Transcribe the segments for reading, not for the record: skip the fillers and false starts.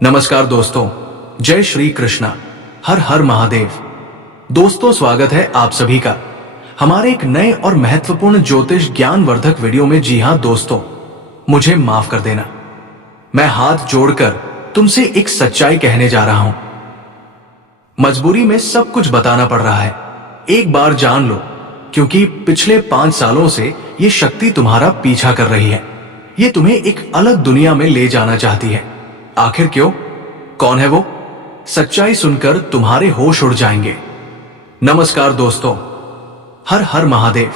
नमस्कार दोस्तों, जय श्री कृष्णा, हर हर महादेव। दोस्तों, स्वागत है आप सभी का हमारे एक नए और महत्वपूर्ण ज्योतिष ज्ञानवर्धक वीडियो में। जी हां दोस्तों, मुझे माफ कर देना, मैं हाथ जोड़कर तुमसे एक सच्चाई कहने जा रहा हूं। मजबूरी में सब कुछ बताना पड़ रहा है। एक बार जान लो, क्योंकि पिछले 5 सालों से ये शक्ति तुम्हारा पीछा कर रही है। ये तुम्हें एक अलग दुनिया में ले जाना चाहती है। आखिर क्यों? कौन है वो? सच्चाई सुनकर तुम्हारे होश उड़ जाएंगे। नमस्कार दोस्तों, हर हर महादेव।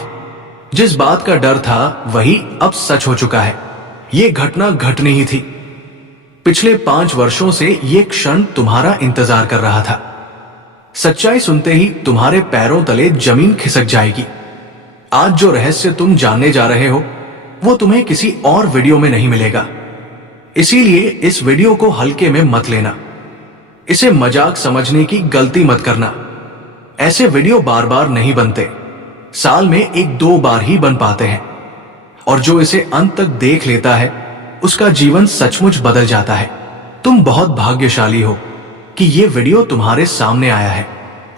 जिस बात का डर था वही अब सच हो चुका है। ये घटना घटनी ही थी। पिछले 5 वर्षों से ये क्षण तुम्हारा इंतजार कर रहा था। सच्चाई सुनते ही तुम्हारे पैरों तले जमीन खिसक जाएगी। आज जो रहस्य तुम जानने जा रहे हो वो तुम्हें किसी और वीडियो में नहीं मिलेगा। इसीलिए इस वीडियो को हल्के में मत लेना, इसे मजाक समझने की गलती मत करना। ऐसे वीडियो बार बार नहीं बनते, साल में 1-2 बार ही बन पाते हैं। और जो इसे अंत तक देख लेता है उसका जीवन सचमुच बदल जाता है। तुम बहुत भाग्यशाली हो कि ये वीडियो तुम्हारे सामने आया है।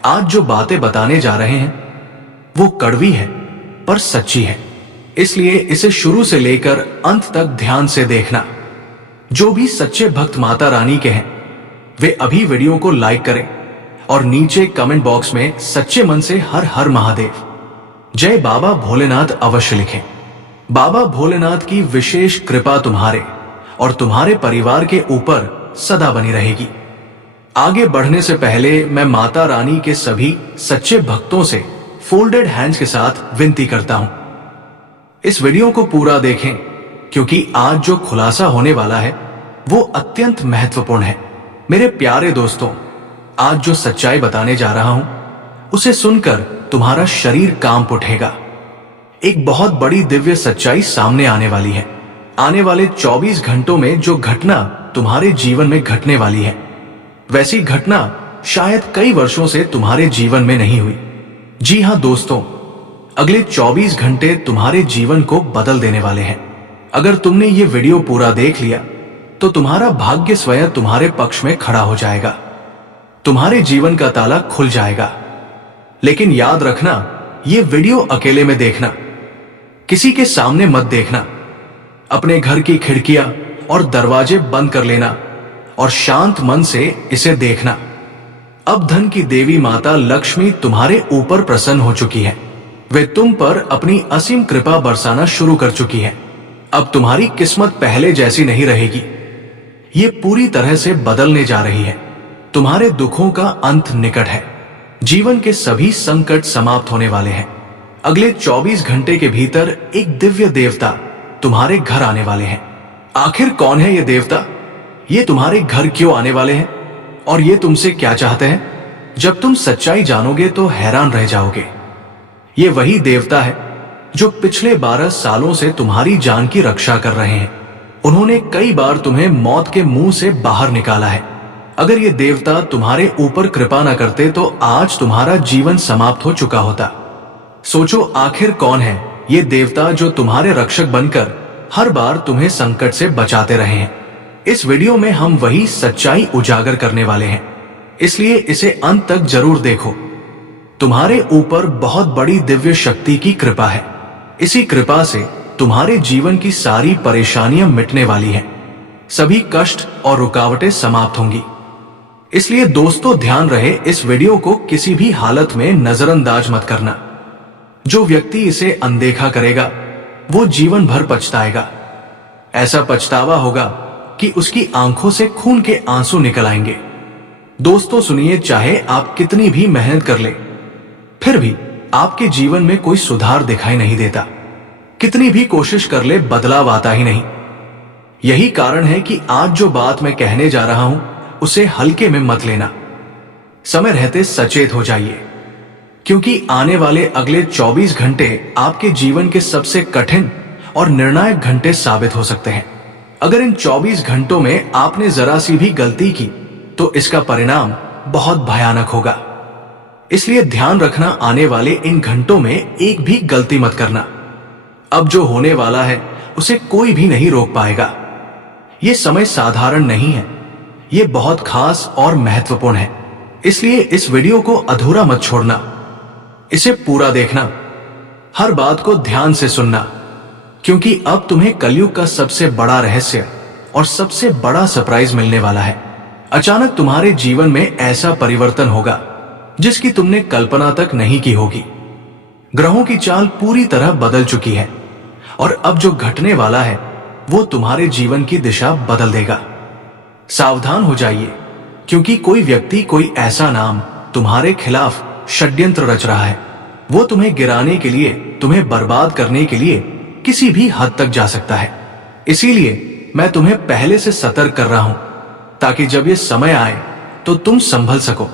आज जो बातें बताने जा रहे हैं वो कड़वी है पर सच्ची है, इसलिए इसे शुरू से लेकर अंत तक ध्यान से देखना। जो भी सच्चे भक्त माता रानी के हैं वे अभी वीडियो को लाइक करें और नीचे कमेंट बॉक्स में सच्चे मन से हर हर महादेव, जय बाबा भोलेनाथ अवश्य लिखें। बाबा भोलेनाथ की विशेष कृपा तुम्हारे और तुम्हारे परिवार के ऊपर सदा बनी रहेगी। आगे बढ़ने से पहले मैं माता रानी के सभी सच्चे भक्तों से फोल्डेड हैंड्स के साथ विनती करता हूं, इस वीडियो को पूरा देखें, क्योंकि आज जो खुलासा होने वाला है वो अत्यंत महत्वपूर्ण है। मेरे प्यारे दोस्तों, आज जो सच्चाई बताने जा रहा हूं उसे सुनकर तुम्हारा शरीर कांप उठेगा। एक बहुत बड़ी दिव्य सच्चाई सामने आने वाली है। आने वाले 24 घंटों में जो घटना तुम्हारे जीवन में घटने वाली है वैसी घटना शायद कई वर्षों से तुम्हारे जीवन में नहीं हुई। जी हां दोस्तों, अगले 24 घंटे तुम्हारे जीवन को बदल देने वाले हैं। अगर तुमने ये वीडियो पूरा देख लिया तो तुम्हारा भाग्य स्वयं तुम्हारे पक्ष में खड़ा हो जाएगा। तुम्हारे जीवन का ताला खुल जाएगा। लेकिन याद रखना, ये वीडियो अकेले में देखना, किसी के सामने मत देखना। अपने घर की खिड़कियां और दरवाजे बंद कर लेना और शांत मन से इसे देखना। अब धन की देवी माता लक्ष्मी तुम्हारे ऊपर प्रसन्न हो चुकी है। वे तुम पर अपनी असीम कृपा बरसाना शुरू कर चुकी है। अब तुम्हारी किस्मत पहले जैसी नहीं रहेगी, ये पूरी तरह से बदलने जा रही है। तुम्हारे दुखों का अंत निकट है। जीवन के सभी संकट समाप्त होने वाले हैं। अगले 24 घंटे के भीतर एक दिव्य देवता तुम्हारे घर आने वाले हैं। आखिर कौन है ये देवता? ये तुम्हारे घर क्यों आने वाले हैं और ये तुमसे क्या चाहते हैं? जब तुम सच्चाई जानोगे तो हैरान रह जाओगे। ये वही देवता है जो पिछले 12 सालों से तुम्हारी जान की रक्षा कर रहे हैं। उन्होंने कई बार तुम्हें मौत के मुंह से बाहर निकाला है। अगर ये देवता तुम्हारे ऊपर कृपा न करते तो आज तुम्हारा जीवन समाप्त हो चुका होता। सोचो, आखिर कौन है ये देवता जो तुम्हारे रक्षक बनकर हर बार तुम्हें संकट से बचाते रहे हैं? इस वीडियो में हम वही सच्चाई उजागर करने वाले हैं, इसलिए इसे अंत तक जरूर देखो। तुम्हारे ऊपर बहुत बड़ी दिव्य शक्ति की कृपा है। इसी कृपा से तुम्हारे जीवन की सारी परेशानियां मिटने वाली हैं। सभी कष्ट और रुकावटें समाप्त होंगी। इसलिए दोस्तों, ध्यान रहे, इस वीडियो को किसी भी हालत में नजरअंदाज मत करना। जो व्यक्ति इसे अनदेखा करेगा वो जीवन भर पछताएगा। ऐसा पछतावा होगा कि उसकी आंखों से खून के आंसू निकल आएंगे। दोस्तों सुनिए, चाहे आप कितनी भी मेहनत कर ले फिर भी आपके जीवन में कोई सुधार दिखाई नहीं देता। कितनी भी कोशिश कर ले बदलाव आता ही नहीं। यही कारण है कि आज जो बात मैं कहने जा रहा हूं उसे हल्के में मत लेना। समय रहते सचेत हो जाइए, क्योंकि आने वाले अगले 24 घंटे आपके जीवन के सबसे कठिन और निर्णायक घंटे साबित हो सकते हैं। अगर इन 24 घंटों में आपने जरा सी भी गलती की तो इसका परिणाम बहुत भयानक होगा। इसलिए ध्यान रखना, आने वाले इन घंटों में एक भी गलती मत करना। अब जो होने वाला है उसे कोई भी नहीं रोक पाएगा। ये समय साधारण नहीं है, ये बहुत खास और महत्वपूर्ण है, इसलिए इस वीडियो को अधूरा मत छोड़ना। इसे पूरा देखना, हर बात को ध्यान से सुनना, क्योंकि अब तुम्हें कलयुग का सबसे बड़ा रहस्य और सबसे बड़ा सरप्राइज मिलने वाला है। अचानक तुम्हारे जीवन में ऐसा परिवर्तन होगा जिसकी तुमने कल्पना तक नहीं की होगी। ग्रहों की चाल पूरी तरह बदल चुकी है और अब जो घटने वाला है वो तुम्हारे जीवन की दिशा बदल देगा। सावधान हो जाइए, क्योंकि कोई व्यक्ति, कोई ऐसा नाम तुम्हारे खिलाफ षड्यंत्र रच रहा है। वो तुम्हें गिराने के लिए, तुम्हें बर्बाद करने के लिए किसी भी हद तक जा सकता है। इसीलिए मैं तुम्हें पहले से सतर्क कर रहा हूं, ताकि जब ये समय आए तो तुम संभल सको।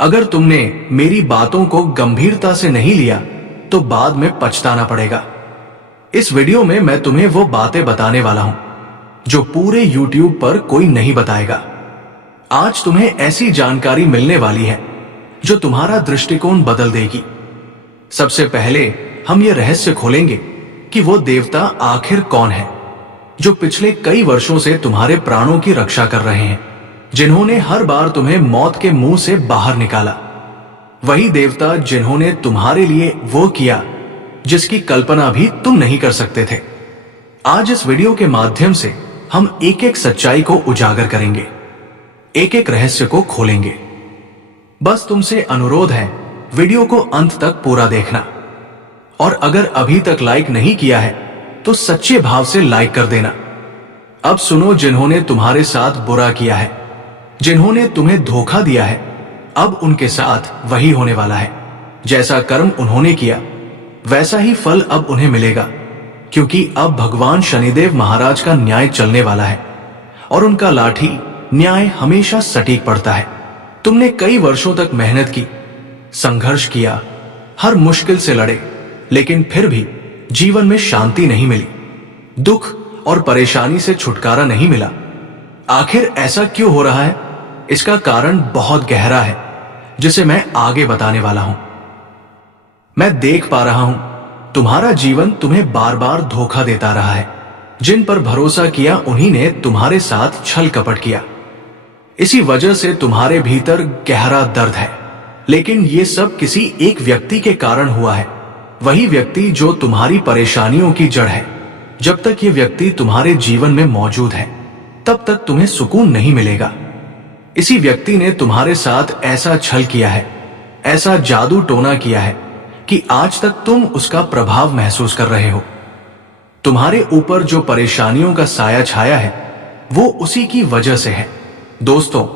अगर तुमने मेरी बातों को गंभीरता से नहीं लिया तो बाद में पछताना पड़ेगा। इस वीडियो में मैं तुम्हें वो बातें बताने वाला हूं जो पूरे YouTube पर कोई नहीं बताएगा। आज तुम्हें ऐसी जानकारी मिलने वाली है जो तुम्हारा दृष्टिकोण बदल देगी। सबसे पहले हम ये रहस्य खोलेंगे कि वो देवता आखिर कौन है जो पिछले कई वर्षों से तुम्हारे प्राणों की रक्षा कर रहे हैं, जिन्होंने हर बार तुम्हें मौत के मुंह से बाहर निकाला। वही देवता जिन्होंने तुम्हारे लिए वो किया जिसकी कल्पना भी तुम नहीं कर सकते थे। आज इस वीडियो के माध्यम से हम एक एक सच्चाई को उजागर करेंगे, एक एक रहस्य को खोलेंगे। बस तुमसे अनुरोध है, वीडियो को अंत तक पूरा देखना, और अगर अभी तक लाइक नहीं किया है तो सच्चे भाव से लाइक कर देना। अब सुनो, जिन्होंने तुम्हारे साथ बुरा किया है, जिन्होंने तुम्हें धोखा दिया है, अब उनके साथ वही होने वाला है। जैसा कर्म उन्होंने किया वैसा ही फल अब उन्हें मिलेगा, क्योंकि अब भगवान शनिदेव महाराज का न्याय चलने वाला है और उनका लाठी न्याय हमेशा सटीक पड़ता है। तुमने कई वर्षों तक मेहनत की, संघर्ष किया, हर मुश्किल से लड़े, लेकिन फिर भी जीवन में शांति नहीं मिली, दुख और परेशानी से छुटकारा नहीं मिला। आखिर ऐसा क्यों हो रहा है? इसका कारण बहुत गहरा है, जिसे मैं आगे बताने वाला हूं। मैं देख पा रहा हूं तुम्हारा जीवन तुम्हें बार बार धोखा देता रहा है। जिन पर भरोसा किया उन्हीं ने तुम्हारे साथ छल कपट किया। इसी वजह से तुम्हारे भीतर गहरा दर्द है, लेकिन ये सब किसी एक व्यक्ति के कारण हुआ है। वही व्यक्ति जो तुम्हारी परेशानियों की जड़ है। जब तक ये व्यक्ति तुम्हारे जीवन में मौजूद है तब तक तुम्हें सुकून नहीं मिलेगा। इसी व्यक्ति ने तुम्हारे साथ ऐसा छल किया है, ऐसा जादू टोना किया है कि आज तक तुम उसका प्रभाव महसूस कर रहे हो। तुम्हारे ऊपर जो परेशानियों का साया छाया है वो उसी की वजह से है। दोस्तों,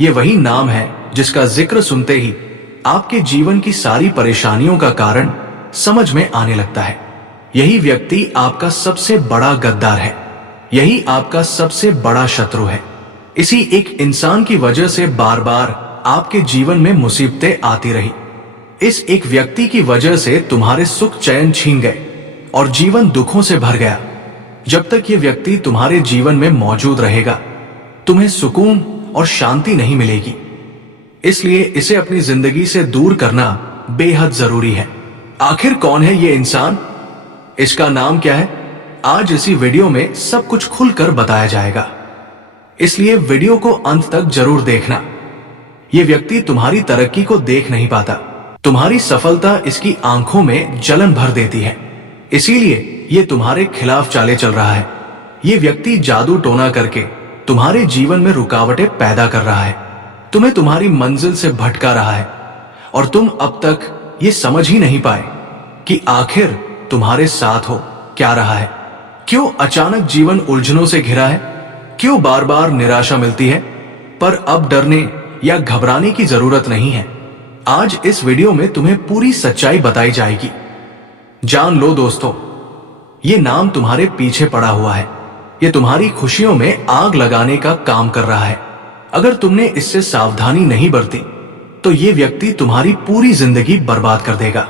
ये वही नाम है जिसका जिक्र सुनते ही आपके जीवन की सारी परेशानियों का कारण समझ में आने लगता है। यही व्यक्ति आपका सबसे बड़ा गद्दार है, यही आपका सबसे बड़ा शत्रु है। इसी एक इंसान की वजह से बार बार आपके जीवन में मुसीबतें आती रही। इस एक व्यक्ति की वजह से तुम्हारे सुख चैन छीन गए और जीवन दुखों से भर गया। जब तक ये व्यक्ति तुम्हारे जीवन में मौजूद रहेगा तुम्हें सुकून और शांति नहीं मिलेगी। इसलिए इसे अपनी जिंदगी से दूर करना बेहद जरूरी है। आखिर कौन है ये इंसान? इसका नाम क्या है? आज इसी वीडियो में सब कुछ खुलकर बताया जाएगा, इसलिए वीडियो को अंत तक जरूर देखना। ये व्यक्ति तुम्हारी तरक्की को देख नहीं पाता, तुम्हारी सफलता इसकी आंखों में जलन भर देती है, इसीलिए ये तुम्हारे खिलाफ चाले चल रहा है। ये व्यक्ति जादू टोना करके तुम्हारे जीवन में रुकावटें पैदा कर रहा है, तुम्हें तुम्हारी मंजिल से भटका रहा है, और तुम अब तक ये समझ ही नहीं पाए कि आखिर तुम्हारे साथ हो क्या रहा है। क्यों अचानक जीवन उलझनों से घिरा है? क्यों बार बार निराशा मिलती है? पर अब डरने या घबराने की जरूरत नहीं है। आज इस वीडियो में तुम्हें पूरी सच्चाई बताई जाएगी। जान लो दोस्तों, ये नाम तुम्हारे पीछे पड़ा हुआ है। ये तुम्हारी खुशियों में आग लगाने का काम कर रहा है। अगर तुमने इससे सावधानी नहीं बरती तो ये व्यक्ति तुम्हारी पूरी जिंदगी बर्बाद कर देगा।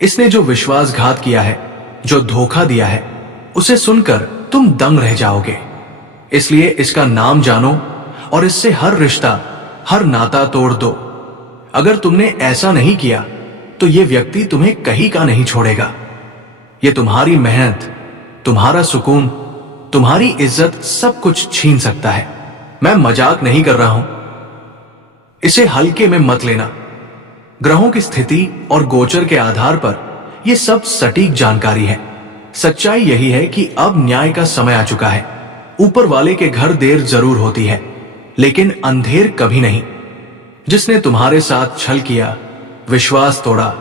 इसने जो विश्वासघात किया है, जो धोखा दिया है, उसे सुनकर तुम दंग रह जाओगे। इसलिए इसका नाम जानो और इससे हर रिश्ता, हर नाता तोड़ दो। अगर तुमने ऐसा नहीं किया तो ये व्यक्ति तुम्हें कहीं का नहीं छोड़ेगा। ये तुम्हारी मेहनत, तुम्हारा सुकून, तुम्हारी इज्जत सब कुछ छीन सकता है। मैं मजाक नहीं कर रहा हूं, इसे हल्के में मत लेना। ग्रहों की स्थिति और गोचर के आधार पर यह सब सटीक जानकारी है। सच्चाई यही है कि अब न्याय का समय आ चुका है। ऊपर वाले के घर देर जरूर होती है, लेकिन अंधेर कभी नहीं। जिसने तुम्हारे साथ छल किया, विश्वास तोड़ा,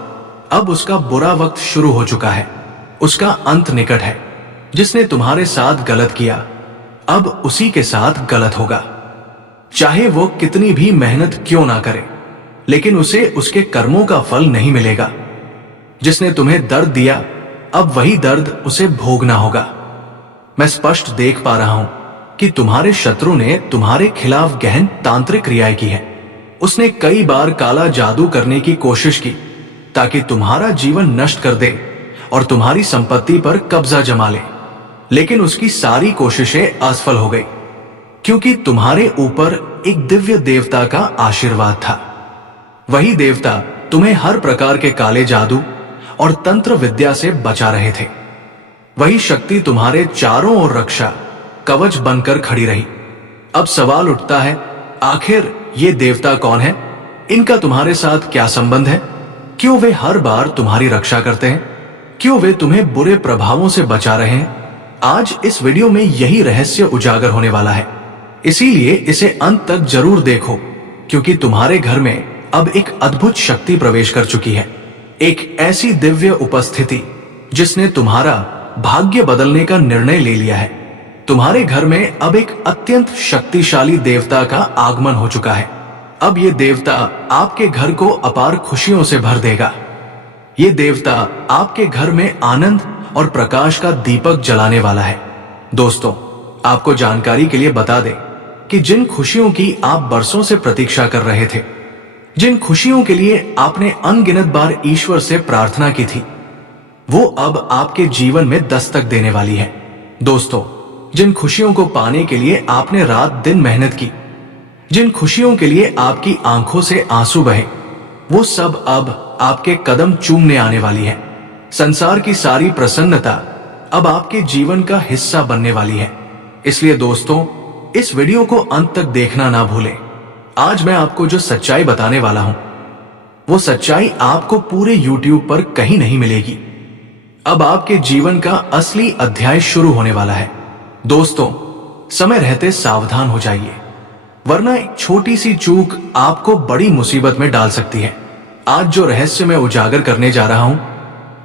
अब उसका बुरा वक्त शुरू हो चुका है। उसका अंत निकट है। जिसने तुम्हारे साथ गलत किया, अब उसी के साथ गलत होगा। चाहे वो कितनी भी मेहनत क्यों ना करे, लेकिन उसे उसके कर्मों का फल नहीं मिलेगा। जिसने तुम्हें दर्द दिया, अब वही दर्द उसे भोगना होगा। मैं स्पष्ट देख पा रहा हूं कि तुम्हारे शत्रु ने तुम्हारे खिलाफ गहन तांत्रिक क्रियाएं की है। उसने कई बार काला जादू करने की कोशिश की ताकि तुम्हारा जीवन नष्ट कर दे और तुम्हारी संपत्ति पर कब्जा जमा ले, लेकिन उसकी सारी कोशिशें असफल हो गई, क्योंकि तुम्हारे ऊपर एक दिव्य देवता का आशीर्वाद था। वही देवता तुम्हें हर प्रकार के काले जादू और तंत्र विद्या से बचा रहे थे। वही शक्ति तुम्हारे चारों ओर रक्षा कवच बनकर खड़ी रही। अब सवाल उठता है, आखिर ये देवता कौन है? इनका तुम्हारे साथ क्या संबंध है? क्यों वे हर बार तुम्हारी रक्षा करते हैं? क्यों वे तुम्हें बुरे प्रभावों से बचा रहे हैं? आज इस वीडियो में यही रहस्य उजागर होने वाला है। इसीलिए इसे अंत तक जरूर देखो, क्योंकि तुम्हारे घर में अब एक अद्भुत शक्ति प्रवेश कर चुकी है। एक ऐसी दिव्य उपस्थिति जिसने तुम्हारा भाग्य बदलने का निर्णय ले लिया है। तुम्हारे घर में अब एक अत्यंत शक्तिशाली देवता का आगमन हो चुका है। अब ये देवता आपके घर को अपार खुशियों से भर देगा। ये देवता आपके घर में आनंद और प्रकाश का दीपक जलाने वाला है। दोस्तों, आपको जानकारी के लिए बता दें कि जिन खुशियों की आप बरसों से प्रतीक्षा कर रहे थे, जिन खुशियों के लिए आपने अनगिनत बार ईश्वर से प्रार्थना की थी, वो अब आपके जीवन में दस्तक देने वाली है। दोस्तों, जिन खुशियों को पाने के लिए आपने रात दिन मेहनत की, जिन खुशियों के लिए आपकी आंखों से आंसू बहे, वो सब अब आपके कदम चूमने आने वाली है। संसार की सारी प्रसन्नता अब आपके जीवन का हिस्सा बनने वाली है। इसलिए दोस्तों, इस वीडियो को अंत तक देखना ना भूलें। आज मैं आपको जो सच्चाई बताने वाला हूं, वो सच्चाई आपको पूरे YouTube पर कहीं नहीं मिलेगी। अब आपके जीवन का असली अध्याय शुरू होने वाला है। दोस्तों, समय रहते सावधान हो जाइए, वरना एक छोटी सी चूक आपको बड़ी मुसीबत में डाल सकती है। आज जो रहस्य मैं उजागर करने जा रहा हूं,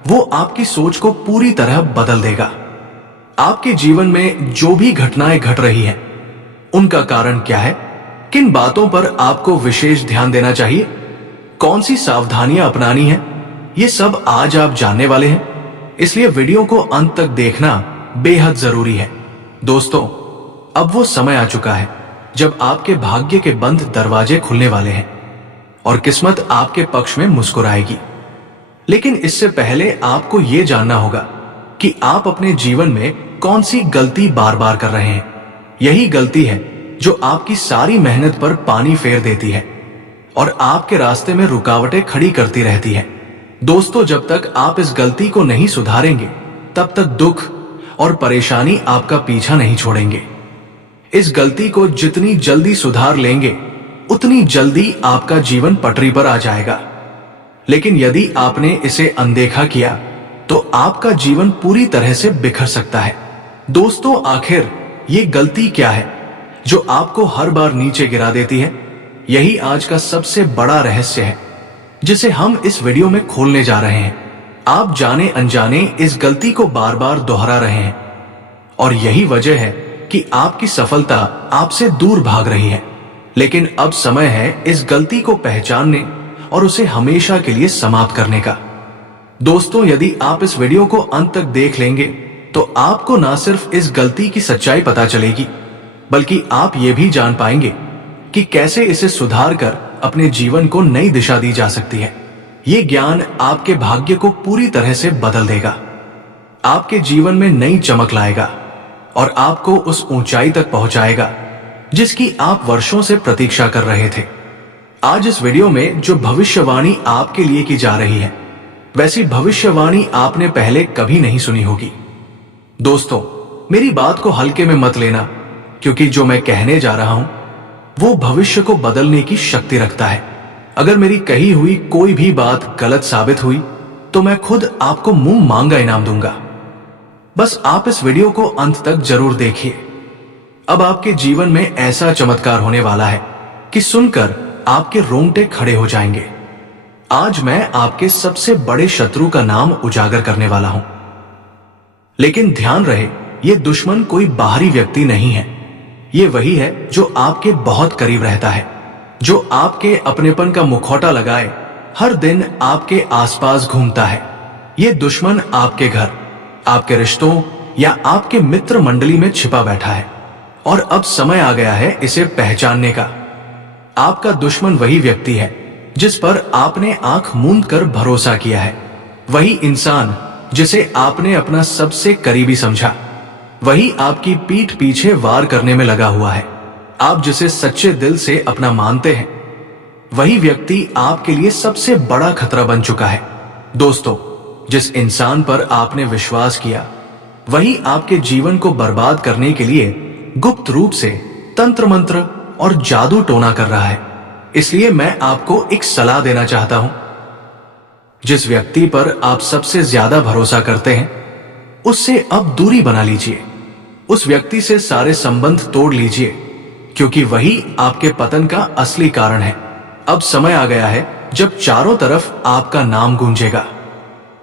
वो आपकी सोच को पूरी तरह बदल देगा। आपके जीवन में जो भी घटनाएं घट रही हैं, उनका कारण क्या है? किन बातों पर आपको विशेष ध्यान देना चाहिए? कौन सी सावधानियां अपनानी है? ये सब आज आप जानने वाले हैं। इसलिए वीडियो को अंत तक देखना बेहद जरूरी है। दोस्तों, अब वो समय आ चुका है जब आपके भाग्य के बंद दरवाजे खुलने वाले हैं और किस्मत आपके पक्ष में मुस्कुराएगी। लेकिन इससे पहले आपको यह जानना होगा कि आप अपने जीवन में कौन सी गलती बार बार कर रहे हैं। यही गलती है जो आपकी सारी मेहनत पर पानी फेर देती है और आपके रास्ते में रुकावटें खड़ी करती रहती है। दोस्तों, जब तक आप इस गलती को नहीं सुधारेंगे, तब तक दुख और परेशानी आपका पीछा नहीं छोड़ेंगे। इस गलती को जितनी जल्दी सुधार लेंगे, उतनी जल्दी आपका जीवन पटरी पर आ जाएगा। लेकिन यदि आपने इसे अनदेखा किया, तो आपका जीवन पूरी तरह से बिखर सकता है। दोस्तों, आखिर ये गलती क्या है जो आपको हर बार नीचे गिरा देती है? यही आज का सबसे बड़ा रहस्य है, जिसे हम इस वीडियो में खोलने जा रहे हैं। आप जाने अनजाने इस गलती को बार बार दोहरा रहे हैं और यही वजह है कि आपकी सफलता आपसे दूर भाग रही है। लेकिन अब समय है इस गलती को पहचानने और उसे हमेशा के लिए समाप्त करने का। दोस्तों, यदि आप इस वीडियो को अंत तक देख लेंगे, तो आपको ना सिर्फ इस गलती की सच्चाई पता चलेगी, बल्कि आप ये भी जान पाएंगे कि कैसे इसे सुधार कर अपने जीवन को नई दिशा दी जा सकती है। ये ज्ञान आपके भाग्य को पूरी तरह से बदल देगा, आपके जीवन में नई चमक लाएगा और आपको उस ऊंचाई तक पहुंचाएगा जिसकी आप वर्षों से प्रतीक्षा कर रहे थे। आज इस वीडियो में जो भविष्यवाणी आपके लिए की जा रही है, वैसी भविष्यवाणी आपने पहले कभी नहीं सुनी होगी। दोस्तों, मेरी बात को हल्के में मत लेना, क्योंकि जो मैं कहने जा रहा हूं वो भविष्य को बदलने की शक्ति रखता है। अगर मेरी कही हुई कोई भी बात गलत साबित हुई तो मैं खुद आपको मुंह मांगा इनाम दूंगा। बस आप इस वीडियो को अंत तक जरूर देखिए। अब आपके जीवन में ऐसा चमत्कार होने वाला है कि सुनकर आपके रोंगटे खड़े हो जाएंगे। आज मैं आपके सबसे बड़े शत्रु का नाम उजागर करने वाला हूं। लेकिन ध्यान रहे, ये दुश्मन कोई बाहरी व्यक्ति नहीं है। ये वही है जो आपके बहुत करीब रहता है, जो आपके अपनेपन का मुखौटा लगाए हर दिन आपके आसपास घूमता है। ये दुश्मन आपके घर, आपके रिश्तों या आपके मित्र मंडली में छिपा बैठा है और अब समय आ गया है इसे पहचानने का। आपका दुश्मन वही व्यक्ति है जिस पर आपने आंख मूंद कर भरोसा किया है, वही इंसान जिसे आपने अपना सबसे करीबी समझा, वही आपकी पीठ पीछे वार करने में लगा हुआ है। आप जिसे सच्चे दिल से अपना मानते हैं, वही व्यक्ति आपके लिए सबसे बड़ा खतरा बन चुका है। दोस्तों, जिस इंसान पर आपने विश्वास किया, वही आपके जीवन को बर्बाद करने के लिए गुप्त रूप से तंत्र मंत्र और जादू टोना कर रहा है। इसलिए मैं आपको एक सलाह देना चाहता हूं। जिस व्यक्ति पर आप सबसे ज्यादा भरोसा करते हैं, उससे अब दूरी बना लीजिए। उस व्यक्ति से सारे संबंध तोड़ लीजिए, क्योंकि वही आपके पतन का असली कारण है। अब समय आ गया है जब चारों तरफ आपका नाम गूंजेगा,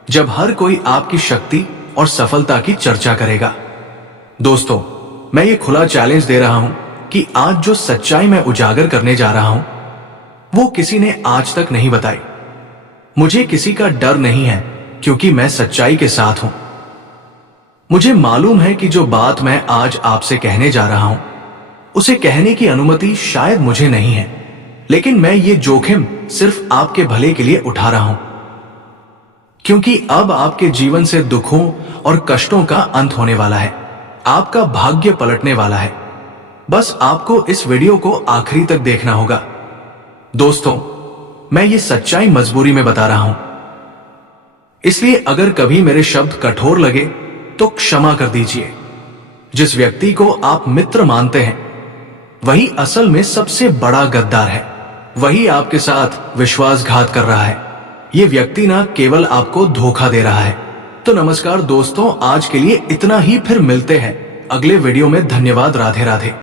जब हर कोई आपकी शक्ति और सफलता की चर्चा करेगा। दोस्तों, मैं ये खुला चैलेंज दे रहा हूं कि आज जो सच्चाई मैं उजागर करने जा रहा हूं, वो किसी ने आज तक नहीं बताई। मुझे किसी का डर नहीं है, क्योंकि मैं सच्चाई के साथ हूं। मुझे मालूम है कि जो बात मैं आज आपसे कहने जा रहा हूं, उसे कहने की अनुमति शायद मुझे नहीं है, लेकिन मैं ये जोखिम सिर्फ आपके भले के लिए उठा रहा हूं, क्योंकि अब आपके जीवन से दुखों और कष्टों का अंत होने वाला है। आपका भाग्य पलटने वाला है। बस आपको इस वीडियो को आखिरी तक देखना होगा। दोस्तों, मैं ये सच्चाई मजबूरी में बता रहा हूं, इसलिए अगर कभी मेरे शब्द कठोर लगे तो क्षमा कर दीजिए। जिस व्यक्ति को आप मित्र मानते हैं, वही असल में सबसे बड़ा गद्दार है। वही आपके साथ विश्वासघात कर रहा है। ये व्यक्ति ना केवल आपको धोखा दे रहा है। तो नमस्कार दोस्तों, आज के लिए इतना ही। फिर मिलते हैं अगले वीडियो में। धन्यवाद। राधे राधे।